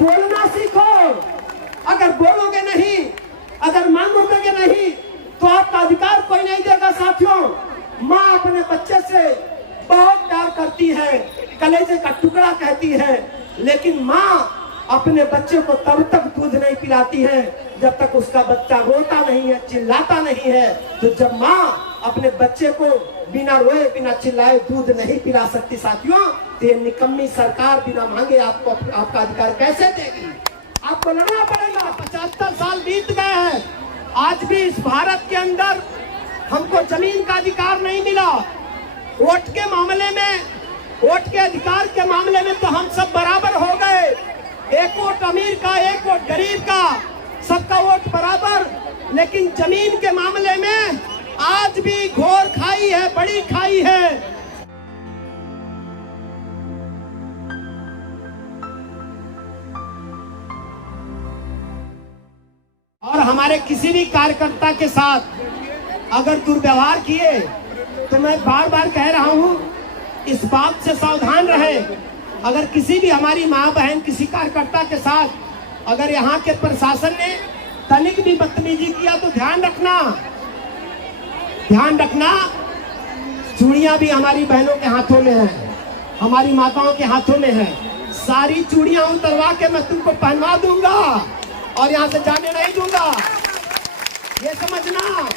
बोलना सीखो। अगर बोलोगे नहीं, अगर मांगोगे नहीं, तो आपका अधिकार कोई नहीं देगा। साथियों, माँ अपने बच्चे से बहुत प्यार करती है, कलेजे का टुकड़ा कहती है, लेकिन माँ अपने बच्चे को तब तक दूध नहीं पिलाती है जब तक उसका बच्चा रोता नहीं है, चिल्लाता नहीं है। तो जब माँ अपने बच्चे को बिना रोए बिना चिल्लाए दूध नहीं पिला सकती साथियों, तो ये निकम्मी सरकार बिना मांगे आपको आपका अधिकार कैसे देगी? आपको लड़ना पड़ेगा। 75 साल बीत गए हैं, आज भी इस भारत के अंदर हमको जमीन का अधिकार नहीं मिला। वोट के मामले में, वोट के अधिकार के मामले में तो हम सब बराबर हो गए। एक वोट अमीर का, एक वोट गरीब का, सबका वोट बराबर। लेकिन जमीन के मामले में आज भी घोर खाई है, बड़ी खाई है। और हमारे किसी भी कार्यकर्ता के साथ अगर दुर्व्यवहार किए तो मैं बार बार कह रहा हूं, इस बात से सावधान रहें। अगर किसी भी हमारी माँ बहन किसी कार्यकर्ता के साथ अगर यहाँ के प्रशासन ने तनिक भी बदतमीजी किया तो ध्यान रखना, ध्यान रखना। चूड़ियां भी हमारी बहनों के हाथों में है, हमारी माताओं के हाथों में है। सारी चूड़ियां उतरवा के मैं तुमको पहनवा दूंगा और यहाँ से जाने नहीं दूंगा। ये समझना,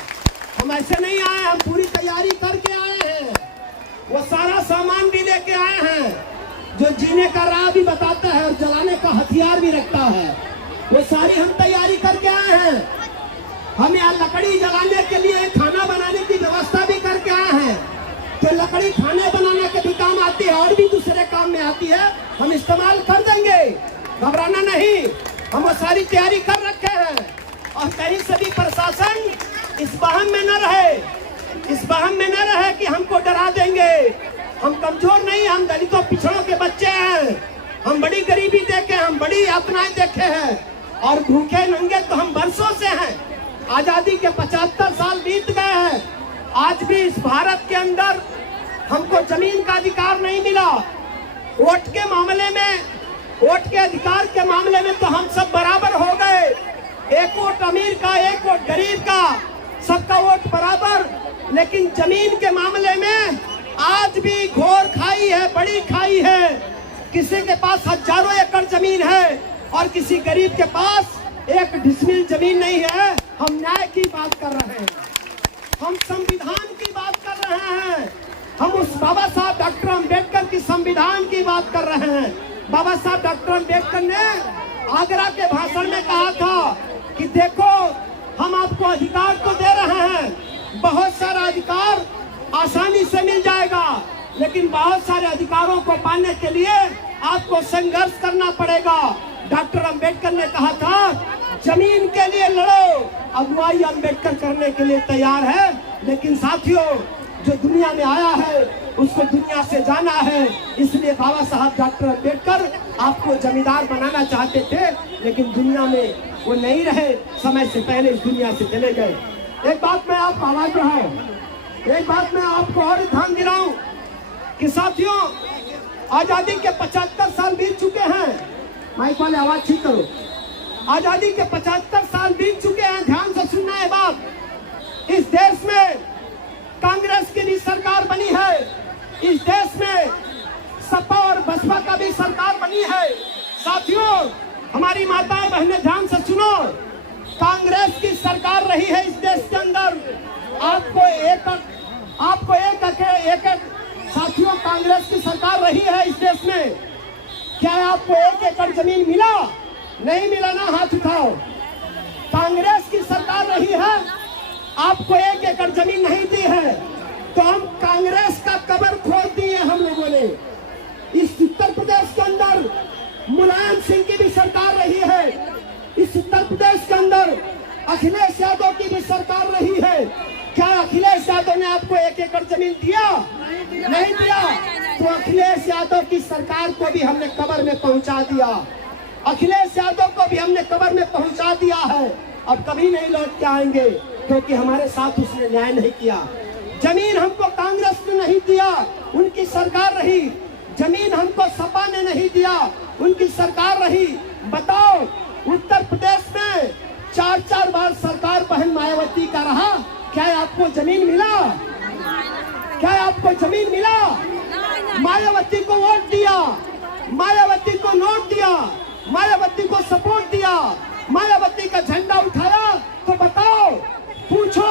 हम ऐसे नहीं आए, हम पूरी तैयारी करके आए हैं। वो सारा सामान भी लेके आए हैं जो जीने का राह भी बताता है और जलाने का हथियार भी रखता है। वो सारी हम तैयारी करके आए हैं। हम यहाँ लकड़ी जलाने के लिए, खाना बनाने की व्यवस्था भी करके आए हैं। तो लकड़ी खाने बनाने के भी काम आती है और भी दूसरे काम में आती है, हम इस्तेमाल कर देंगे, घबराना नहीं। हम वो सारी तैयारी कर रखे हैं और कहीं से भी प्रशासन इस वहम में न रहे, इस वहम में न रहे कि हमको डरा देंगे। हम कमजोर नहीं, हम दलितों पिछड़ों के बच्चे हैं। हम बड़ी गरीबी देखे, हम बड़ी यातनाएं देखे हैं और भूखे नंगे तो हम बरसों से हैं। आजादी के 75 साल बीत गए हैं, आज भी इस भारत के अंदर हमको जमीन का अधिकार नहीं मिला। वोट के मामले में, वोट के अधिकार के मामले में तो हम सब बराबर हो गए। एक वोट अमीर का, एक वोट गरीब का, सबका वोट बराबर। लेकिन जमीन के मामले में आज भी घोर खाई है, बड़ी खाई है। किसी के पास हजारों एकड़ जमीन है और किसी गरीब के पास एक डिसमिल जमीन नहीं है। हम न्याय की बात कर रहे हैं, हम संविधान की बात कर रहे हैं, हम उस बाबा साहब डॉक्टर अम्बेडकर की संविधान की बात कर रहे हैं। बाबा साहब डॉक्टर अम्बेडकर ने आगरा के भाषण में कहा था कि देखो, हम आपको अधिकार तो दे रहे हैं, बहुत सारा अधिकार आसानी से मिल जाएगा, लेकिन बहुत सारे अधिकारों को पाने के लिए आपको संघर्ष करना पड़ेगा। डॉक्टर अम्बेडकर ने कहा था, जमीन के लिए लड़ो। अगुवाई अम्बेडकर करने के लिए तैयार है, लेकिन साथियों, जो दुनिया में आया है उसको दुनिया से जाना है। इसलिए बाबा साहब डॉक्टर अम्बेडकर आपको जमींदार बनाना चाहते थे, लेकिन दुनिया में वो नहीं रहे, समय से पहले इस दुनिया से चले गए। एक बात मैं आपको आवाज बढ़ाऊं, एक बात मैं आपको और ध्यान दिलाऊं कि साथियों, आजादी के 75 साल बीत चुके हैं। माइक वाले आवाज ठीक करो। आजादी के 75 साल बीत चुके हैं, ध्यान से सुनना है बात। इस देश में कांग्रेस की भी सरकार बनी है, इस देश में सपा और बसपा का भी सरकार बनी है। साथियों, हमारी माताएं बहनें ध्यान से सुनो, कांग्रेस की सरकार रही है इस देश के अंदर। आपको एक साथियों, कांग्रेस की सरकार रही है इस देश में। क्या आपको 1 एकड़ जमीन मिला? नहीं मिला ना, हाथ उठाओ। कांग्रेस की सरकार रही है, आपको 1 एकड़ जमीन नहीं दी है, तो हम कांग्रेस का कबर खोद दिए हम लोगों ने। इस उत्तर प्रदेश के अंदर मुलायम सिंह की भी सरकार रही है, इस उत्तर प्रदेश के अंदर अखिलेश यादव की भी सरकार रही है। क्या अखिलेश यादव ने आपको 1 एकड़ जमीन दिया? नहीं दिया। तो अखिलेश यादव की सरकार को भी हमने कब्र में पहुंचा दिया, अखिलेश यादव को भी हमने कब्र में पहुंचा दिया है। अब कभी नहीं लौट के आएंगे, क्योंकि हमारे साथ उसने न्याय नहीं किया। जमीन हमको कांग्रेस ने नहीं दिया, उनकी सरकार रही। जमीन हमको सपा ने नहीं दिया, उनकी सरकार रही। बताओ, उत्तर प्रदेश में 4-4 बार सरकार बहन मायावती का रहा, क्या आपको जमीन मिला? क्या आपको जमीन मिला? मायावती को वोट दिया, मायावती को नोट दिया, मायावती को सपोर्ट दिया, मायावती का झंडा उठाया, तो बताओ, पूछो,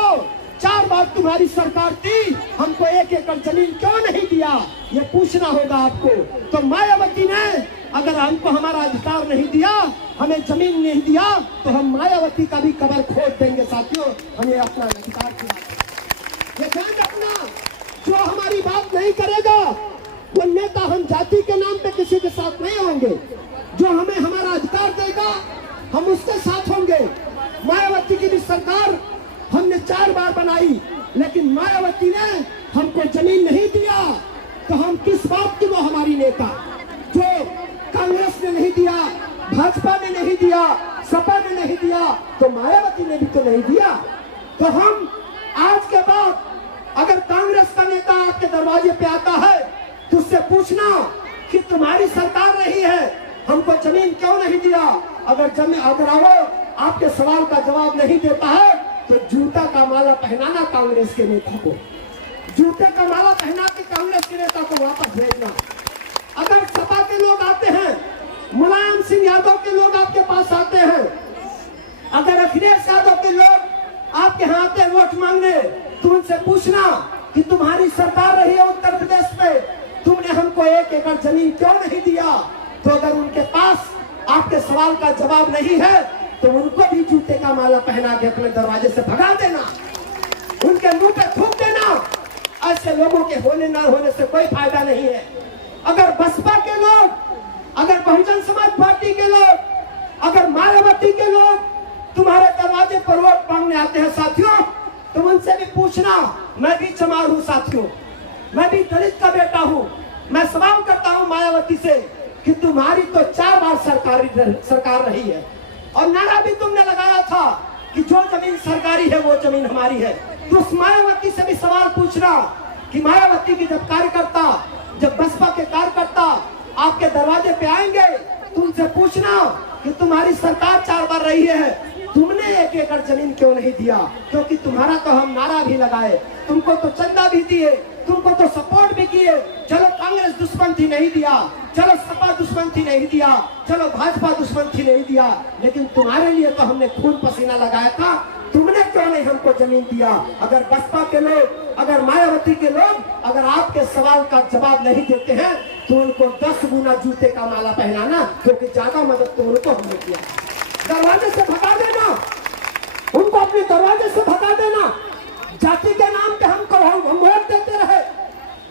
4 बार तुम्हारी सरकार थी, हमको 1 एकड़ जमीन क्यों नहीं दिया? ये पूछना होगा आपको। तो मायावती ने अगर हमको हमारा अधिकार नहीं दिया, हमें जमीन नहीं दिया, तो हम मायावती का भी कबर खोद देंगे साथियों। हमें अपना अधिकार ये ध्यान रखना, जो हमारी बात नहीं करेगा वो नेता हम जाति के नाम पे किसी के साथ नहीं होंगे। जो हमें हमारा अधिकार देगा हम उसके साथ होंगे। मायावती की भी सरकार हमने 4 बार बनाई, लेकिन मायावती ने हमको जमीन नहीं दिया, तो हम किस बात की वो हमारी नेता? जो कांग्रेस ने नहीं दिया, भाजपा ने नहीं दिया, सपा ने नहीं दिया, तो मायावती ने भी तो नहीं दिया। तो हम आज के बाद अगर कांग्रेस का नेता आपके दरवाजे पे आता है तो उससे पूछना कि तुम्हारी सरकार रही है, हमको जमीन क्यों नहीं दिया? अगर वो आपके सवाल का जवाब नहीं देता है तो जूता का माला पहनाना कांग्रेस के नेता को, जूते का माला पहना के कांग्रेस के नेता को वापस भेजना। अगर सपा के लोग आते हैं, मुलायम सिंह यादव के लोग आपके पास आते हैं, अगर अखिलेश यादव के लोग आपके यहाँ आते हैं वोट मांगने, तो उनसे पूछना कि तुम्हारी सरकार रही है उत्तर प्रदेश में, तुमने हमको 1 एकड़ जमीन क्यों नहीं दिया? तो अगर उनके पास आपके सवाल का जवाब नहीं है तो उनको भी जूते का माला पहना के अपने दरवाजे से भगा देना, उनके मुंह पे थूक देना। ऐसे लोगों के होने न होने से कोई फायदा नहीं है। अगर बसपा के लोग, अगर बहुजन समाज पार्टी के लोग, अगर मायावती के लोग तुम्हारे दरवाजे पर वोट मांगने आते हैं साथियों, तो उनसे भी पूछना, मैं भी चमार हूँ साथियों, मैं भी दलित का बेटा हूँ। मैं सवाल करता हूँ मायावती से कि तुम्हारी तो 4 बार सरकार रही है और नारा भी तुमने लगाया था कि जो जमीन सरकारी है वो जमीन हमारी है। तो उस मायावती से भी सवाल पूछना कि मायावती की जब कार्यकर्ता, जब बसपा के कार्यकर्ता आपके दरवाजे पे आएंगे तो उनसे पूछना कि तुम्हारी सरकार 4 बार रही है, तुमने 1 एकड़ जमीन क्यों नहीं दिया? क्योंकि तुम्हारा तो हम नारा भी लगाए, तुमको तो चंदा भी दिए, तुमको तो सपोर्ट भी किए। चलो कांग्रेस दुश्मन थी नहीं दिया, चलो सपा दुश्मन थी नहीं दिया, चलो भाजपा दुश्मन थी नहीं दिया, लेकिन तुम्हारे लिए तो हमने खून पसीना लगाया था, तुमने क्यों नहीं हमको जमीन दिया? अगर बसपा के लोग, अगर मायावती के लोग अगर आपके सवाल का जवाब नहीं देते हैं तो उनको 10 गुना जूते का माला पहनाना, क्योंकि ज्यादा मदद तो उनको हमने किया। दरवाजे से भगा देना, उनको अपने दरवाजे से भगा देना। जाति के नाम पे हमको हम वोट देते रहे,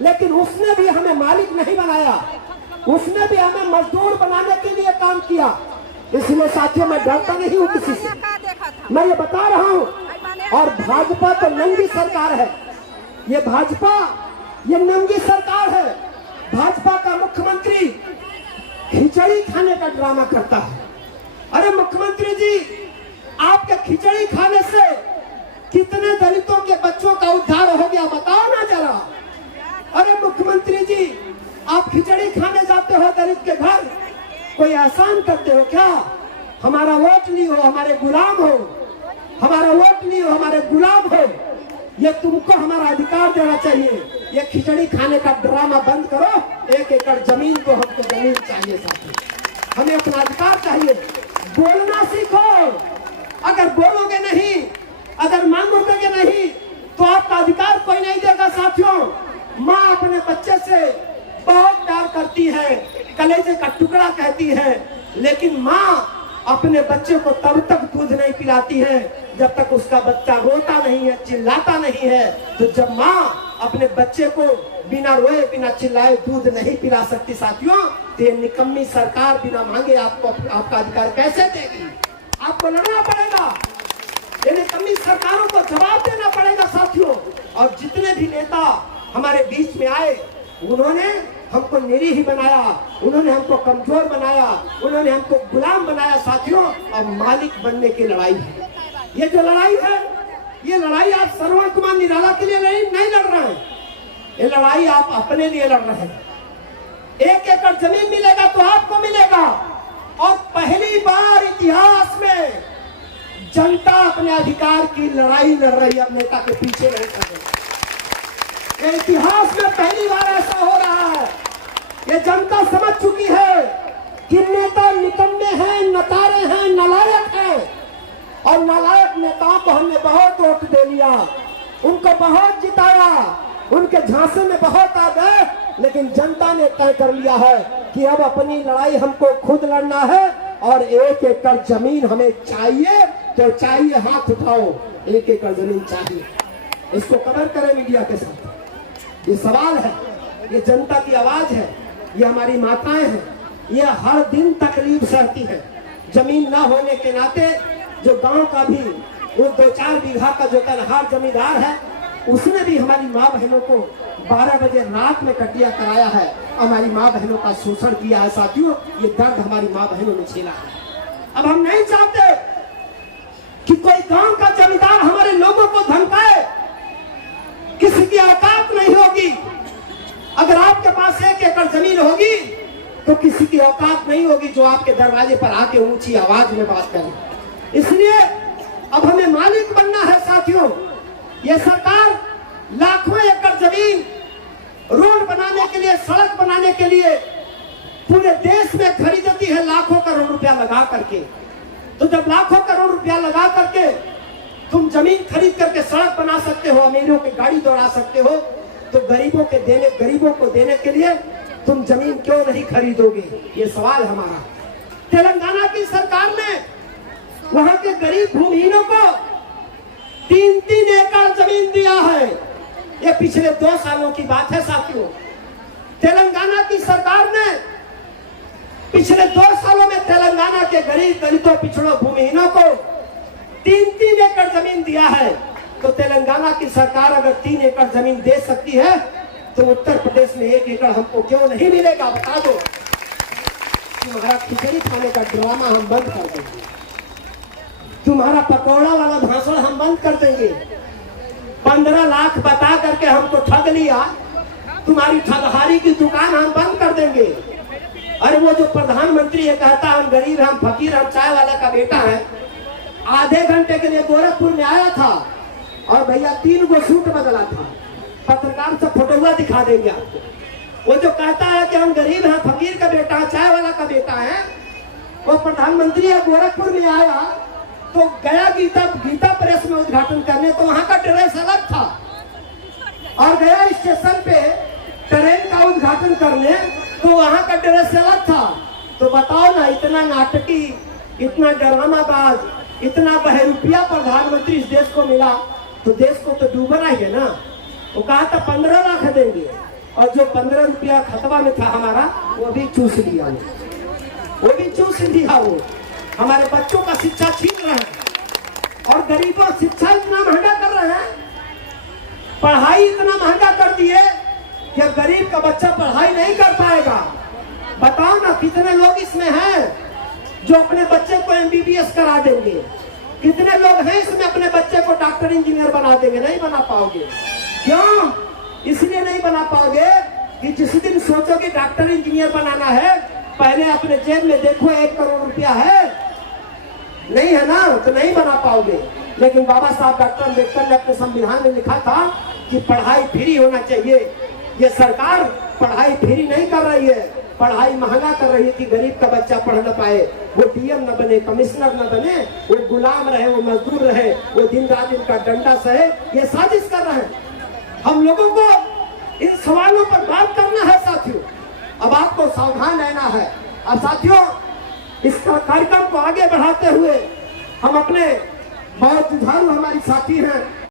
लेकिन उसने भी हमें मालिक नहीं बनाया, उसने भी हमें मजदूर बनाने के लिए काम किया। इसलिए साथियों मैं डरता नहीं हूँ किसी से, मैं ये बता रहा हूँ। और भाजपा तो नंगी सरकार है, ये भाजपा ये नंगी सरकार है। भाजपा का मुख्यमंत्री खिचड़ी खाने का ड्रामा करता है। अरे मुख्यमंत्री जी, आपके खिचड़ी खाने से कितने दलितों के बच्चों का उद्धार हो गया बताओ ना जरा। अरे मुख्यमंत्री जी, आप खिचड़ी खाने जाते हो दलित के घर, कोई एहसान करते हो क्या? हमारा वोट ली हो, हमारे गुलाम हो, हमारा वोट ली हो, हमारे गुलाम हो, ये तुमको हमारा अधिकार देना चाहिए। ये खिचड़ी खाने का ड्रामा बंद करो। 1 एकड़ जमीन को हमको जमीन चाहिए साथी, हमें अपना अधिकार चाहिए। बोलना सीखो, अगर बोलोगे नहीं, अगर मांगोगे नहीं तो आपका अधिकार कोई नहीं देगा साथियों। माँ अपने बच्चे से बहुत प्यार करती है, कलेजे का टुकड़ा कहती है, लेकिन माँ अपने बच्चे को तब तक दूध नहीं पिलाती है जब तक उसका बच्चा रोता नहीं है, चिल्लाता नहीं है। तो जब माँ अपने बच्चे को बिना रोए बिना चिल्लाए दूध नहीं पिला सकती साथियों, तो ये निकम्मी सरकार बिना मांगे आपको आपका अधिकार कैसे देगी? आपको लड़ना पड़ेगा, ये निकम्मी सरकारों को जवाब देना पड़ेगा साथियों। और जितने भी नेता हमारे बीच में आए, उन्होंने हमको निरीह ही बनाया, उन्होंने हमको कमजोर बनाया, उन्होंने हमको गुलाम बनाया साथियों। और मालिक बनने की लड़ाई है ये, जो लड़ाई है, ये लड़ाई आप श्रवण कुमार निराला के लिए नहीं लड़ रहे हैं, ये लड़ाई आप अपने लिए लड़ रहे हैं। 1 एकड़ जमीन मिलेगा तो आपको मिलेगा, और पहली इतिहास में जनता अपने अधिकार की लड़ाई लड़ रही है, नेता के पीछे नहीं कर रही। इतिहास में पहली बार ऐसा हो रहा है। ये जनता समझ चुकी है कि नेता निकम्मे हैं, नकारे हैं, नालायक हैं, और नालायक नेताओं को हमने बहुत वोट दे लिया, उनको बहुत जिताया, उनके झांसे में बहुत आ गए, लेकिन जनता ने तय कर लिया है कि अब अपनी लड़ाई हमको खुद लड़ना है और 1 एकड़ जमीन हमें चाहिए, तो चाहिए हाथ उठाओ, 1 एकड़ जमीन चाहिए। इसको कवर करें मीडिया के साथ। ये सवाल है, ये जनता की आवाज है, ये हमारी माताएं हैं, ये हर दिन तकलीफ सहती है। जमीन न होने के नाते जो गांव का भी वो 2-4 बीघा का जो तनहार जमींदार है, उसने भी हमारी माँ बहनों को 12 बजे रात में कटिया कराया है, हमारी माँ बहनों का शोषण किया है। साथियों, ये दर्द हमारी माँ बहनों ने झेला है। अब हम नहीं चाहते कि कोई गांव का जमींदार हमारे लोगों को धमकाए, किसी की औकात नहीं होगी। अगर आपके पास 1 एकड़ जमीन होगी तो किसी की औकात नहीं होगी जो आपके दरवाजे पर आके ऊंची आवाज में बात करे। इसलिए अब हमें मालिक बनना है। साथियों, ये सरकार लाखों एकड़ जमीन रोड बनाने के लिए, सड़क बनाने के लिए पूरे देश में खरीदती है, लाखों करोड़ रुपया लगा करके। तो जब लाखों करोड़ रुपया लगा करके तुम जमीन खरीद करके सड़क बना सकते हो, अमीरों की गाड़ी दौड़ा सकते हो, तो गरीबों को देने के लिए तुम जमीन क्यों नहीं खरीदोगे? ये सवाल हमारा। तेलंगाना की सरकार ने वहां के गरीब भूमिहीनों को 3-3 एकड़ जमीन दिया है। ये पिछले 2 सालों की बात है साथियों। तेलंगाना की सरकार ने पिछले 2 सालों में तेलंगाना के गरीब दलितों, पिछड़ों, भूमिहीनों को 3-3 एकड़ जमीन दिया है। तो तेलंगाना की सरकार अगर 3 एकड़ जमीन दे सकती है तो उत्तर प्रदेश में 1 एकड़ हमको क्यों नहीं मिलेगा? बता दो। तुम्हारा खिचड़ी खाने का ड्रामा हम बंद कर देंगे, तुम्हारा पकौड़ा वाला भाषण हम बंद कर देंगे। 15 लाख बता करके हमको ठग लिया, तुम्हारी ठगहारी की दुकान हम बंद कर देंगे। अरे वो जो प्रधानमंत्री ये कहता हम गरीब, हम फकीर, हम चाय वाला का बेटा है, आधे घंटे के लिए गोरखपुर में आया था और भैया 3 गो सूट बदला था। पत्रकार से फोटोवा दिखा देंगे आपको। वो जो कहता है कि हम गरीब हैं, फकीर का बेटा, चाय वाला का बेटा है, वो प्रधानमंत्री है, गोरखपुर में आया तो गया गीता प्रेस में उद्घाटन करने, तो वहां का ड्रेस अलग था, और गया स्टेशन पे ट्रेन का उद्घाटन करने, तो वहां का ड्रेस अलग था। तो बताओ ना, इतना नाटकी, इतना ड्रामाबाज, इतना बहरूपिया प्रधानमंत्री इस देश को मिला तो देश को तो डूबना ही है ना। वो कहा था 15 लाख देंगे, और जो 15 रुपया खतवा में था हमारा, वो भी चूस लिया, वो भी चूस लिया। वो हमारे बच्चों का शिक्षा छीन रहे हैं, और गरीबों शिक्षा इतना महंगा कर रहे हैं, पढ़ाई इतना महंगा कर दिए कि गरीब का बच्चा पढ़ाई नहीं कर पाएगा। बताओ ना, कितने लोग इसमें हैं जो अपने बच्चे को MBBS करा देंगे? कितने लोग हैं इसमें अपने बच्चे को डॉक्टर, इंजीनियर बना देंगे? नहीं बना पाओगे। क्यों? इसलिए नहीं बना पाओगे कि जिस दिन सोचोगे डॉक्टर, इंजीनियर बनाना है, पहले अपने जेब में देखो 1 करोड़ रुपया है, नहीं है ना, तो नहीं बना पाओगे। लेकिन बाबा साहब डॉक्टर अम्बेडकर ने अपने संविधान में लिखा था कि पढ़ाई फ्री होना चाहिए। ये सरकार पढ़ाई फ्री नहीं कर रही है, पढ़ाई महंगा कर रही है कि गरीब का बच्चा पढ़ न पाए, वो DM न बने, कमिश्नर न बने, वो गुलाम रहे, वो मजदूर रहे, वो दिन रात इनका डंडा सहे। ये साजिश कर रहे हैं। हम लोगों को इन सवालों पर बात करना है साथियों। अब आपको सावधान रहना है। और साथियों, इस कार्यक्रम को आगे बढ़ाते हुए हम अपने बहुत जुझारू हमारी साथी हैं